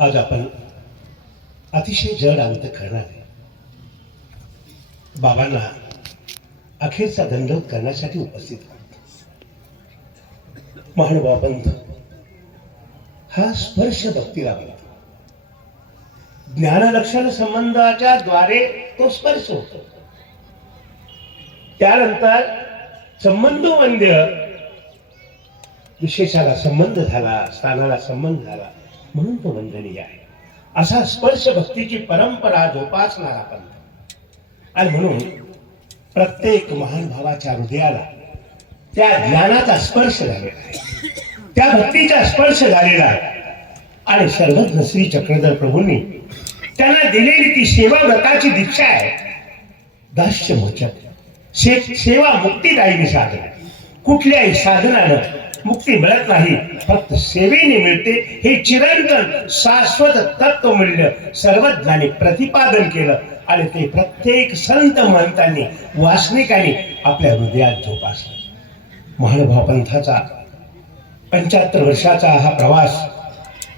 आज आपण अतिशय जड अंत करणारे बाबांना अखेरचा दंडवत करण्यासाठी उपस्थित आहोत. महानुभाव पंथ हा स्पर्श भक्तीला म्हणतो. ज्ञानलक्षण संबंधाच्या द्वारे तो स्पर्श होतो. त्यानंतर संबंध वंद्य विशेषाला संबंध झाला, स्थानाला संबंध झाला म्हणून तो वंदनीय आहे. असा स्पर्श भक्तीची परंपरा जोपासणारा पंथ. आणि म्हणून प्रत्येक महान भावाच्या हृदयाला त्या ज्ञानाचा स्पर्श झालेला आहे, त्या भक्तीचा स्पर्श झालेला आहे. आणि सर्वज्ञ श्री चक्रधर प्रभूंनी त्यांना दिलेली ती सेवा व्रताची दीक्षा आहे. दास्य मोचक सेवा मुक्तीदायी साधना. कुठल्याही साधनानं मुक्ती मिळत नाही, फक्त सेवेने मिळते. हे चिरंतन शाश्वत तत्वमूल्य सर्वज्ञांनी प्रतिपादन केलं आणि ते प्रत्येक संत महंतांनी वासनिकांनी आपल्या हृदयात जोपासलं. महानुभाव पंथाचा 75 वर्षाचा हा प्रवास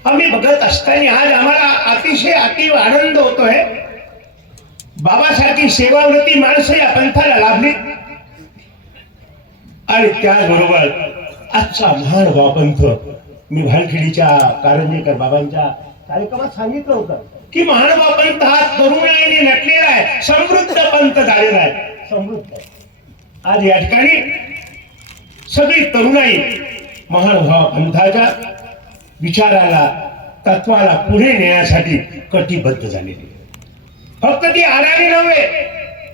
आम्ही बघत असताना आज आम्हाला अतिशय अतीव आनंद होतोय. बाबासारखी सेवाव्रती माणसं या पंथाला लाभली आणि त्याचबरोबर आजचा महानुभाव पंथ. मी भालखेडीच्या कारंजेकर बाबांच्या कार्यक्रमात सांगितलं होतं की महानुभाव पंथ हा तरुणाईने नटलेला आहे, समृद्ध पंथ झालेला आहे. समृद्ध आज या ठिकाणी सगळी तरुणाई महानुभाव पंथाच्या विचाराला, तत्वाला पुढे नेण्यासाठी कटिबद्ध झालेली. फक्त ती आडाणी नव्हे,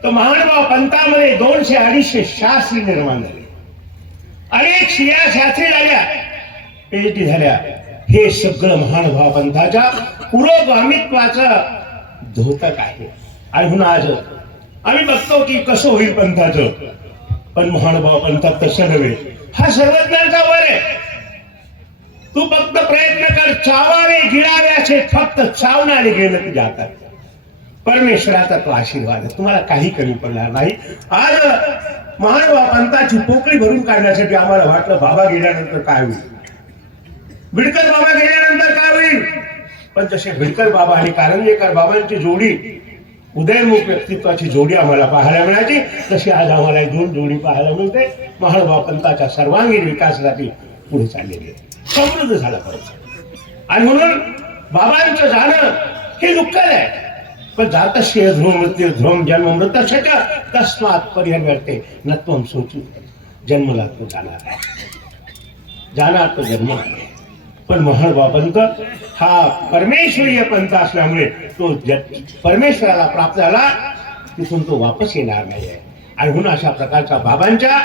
तर महानुभाव पंथामध्ये 200-250 शास्त्री निर्माण झाले. अनेक स्त्रिया शास्त्री झाल्या, PhD झाल्या. हे सगळं महानुभाव पंथाच्या पुरोगामित्वाचं द्योतक आहे. आणि म्हणून आज आम्ही बघतो की कसं होईल पंथाचं, पण महानुभाव पंथात तसं नव्हे. हा सर्वज्ञांचा वर आहे. तू फक्त प्रयत्न कर, चावावे गिळावे असे फक्त चावणारे गेलं तुझ्या हातात. परमेश्वराचा तो आशीर्वाद आहे, तुम्हाला काही कमी पडणार नाही. आज महानुभाव पंथाची पोकळी भरून काढण्यासाठी आम्हाला वाटलं बाबा गेल्यानंतर काय होईल, बिडकर बाबा गेल्यानंतर काय होईल. पण जसे बिडकर बाबा आणि कारंजेकर बाबांची जोडी, उदयमुख व्यक्तित्वाची जोडी आम्हाला पाहायला मिळाली, तशी आज आम्हाला 2 जोडी पाहायला मिळते. महानुभाव पंथाच्या सर्वांगीण विकासासाठी पुढे चाललेली आहे, समृद्ध झाला पाहिजे. आणि म्हणून बाबांचं जाणं हे दुःखद आहे. पण जातस्य ध्रुव मृत्यू ध्रुवम जन्म मृत शक्य तस्मात् परिहर्ते नत्वम सोचित. जन्मला तो जाणार आहे, जाणार तो जन्म आहे. पण महानुभाव पंथ हा परमेश्वरीय पंथ असल्यामुळे तो परमेश्वराला प्राप्त झाला, तिथून तो वापस येणार नाही आहे. आणि म्हणून अशा प्रकारच्या बाबांच्या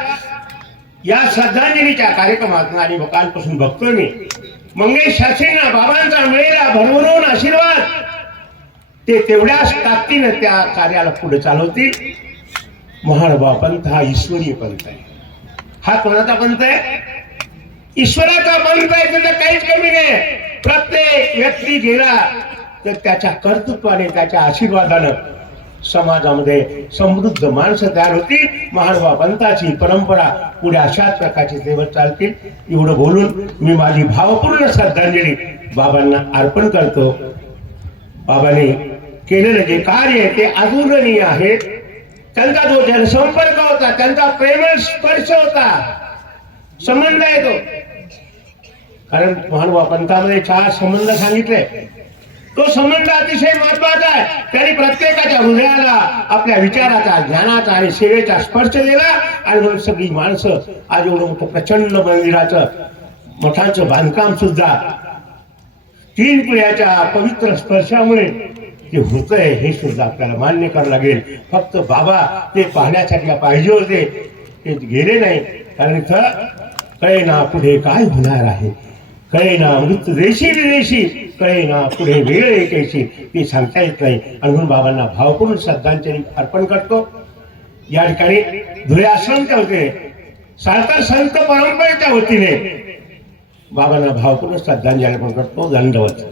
या श्रद्धांजलीच्या कार्यक्रमात आणि कालपासून बघतोय मी मंगेश शास्त्रींना बाबांचा मिळेला भरभरून आशीर्वाद. ते तेवढ्याच ताकदीने त्या कार्याला पुढे चालवतील. महानुभाव पंथ हा ईश्वरीय पंथ आहे. हा कोणाचा पंथ आहे? ईश्वराचा पंथ आहे. त्याचं काहीच कमी नाही. प्रत्येक व्यक्ती गेला तर त्याच्या कर्तृत्वाने, त्याच्या आशीर्वादानं समाजामध्ये समृद्ध माणसं तयार होतील. महानुभाव पंथाची परंपरा पुढे अशाच प्रकारचे देवत चालतील. एवढं बोलून मी माझी भावपूर्ण श्रद्धांजली बाबांना अर्पण करतो. बाबांनी केलेलं जे कार्य आहे ते अतुलनीय आहे. त्यांचा जो जनसंपर्क होता, त्यांचा प्रेमळ स्पर्श होता, संबंध आहे तो. कारण महानुभाव पंथामध्ये 4 संबंध सांगितले. तो संबंध अतिशय महत्वाचा आहे. त्यांनी प्रत्येकाच्या हृदयाला आपल्या विचाराचा, ज्ञानाचा आणि सेवेचा स्पर्श दिला. आणि म्हणून सगळी माणसं आज एवढं मोठं प्रचंड मंदिराचं, मठाचं बांधकाम सुद्धा 3 पिढ्याच्या पवित्र स्पर्शामुळे ते होतंय हे सुद्धा आपल्याला मान्य करावं लागेल. फक्त बाबा ते पाहण्यासाठी पाहिजे होते, ते गेले नाही. कारण इथं कळेना पुढे काय होणार आहे, कळेना मृत्यू देशी विदेशी, कळेना पुढे वेळ एकायची, ते सांगता येत नाही. आणि म्हणून बाबांना भावपूर्ण श्रद्धांजली अर्पण करतो. या ठिकाणी धुळे आश्रमच्या वतीने, सातार संत परंपरेच्या वतीने बाबांना भावपूर्ण श्रद्धांजली अर्पण करतो. दंडवत.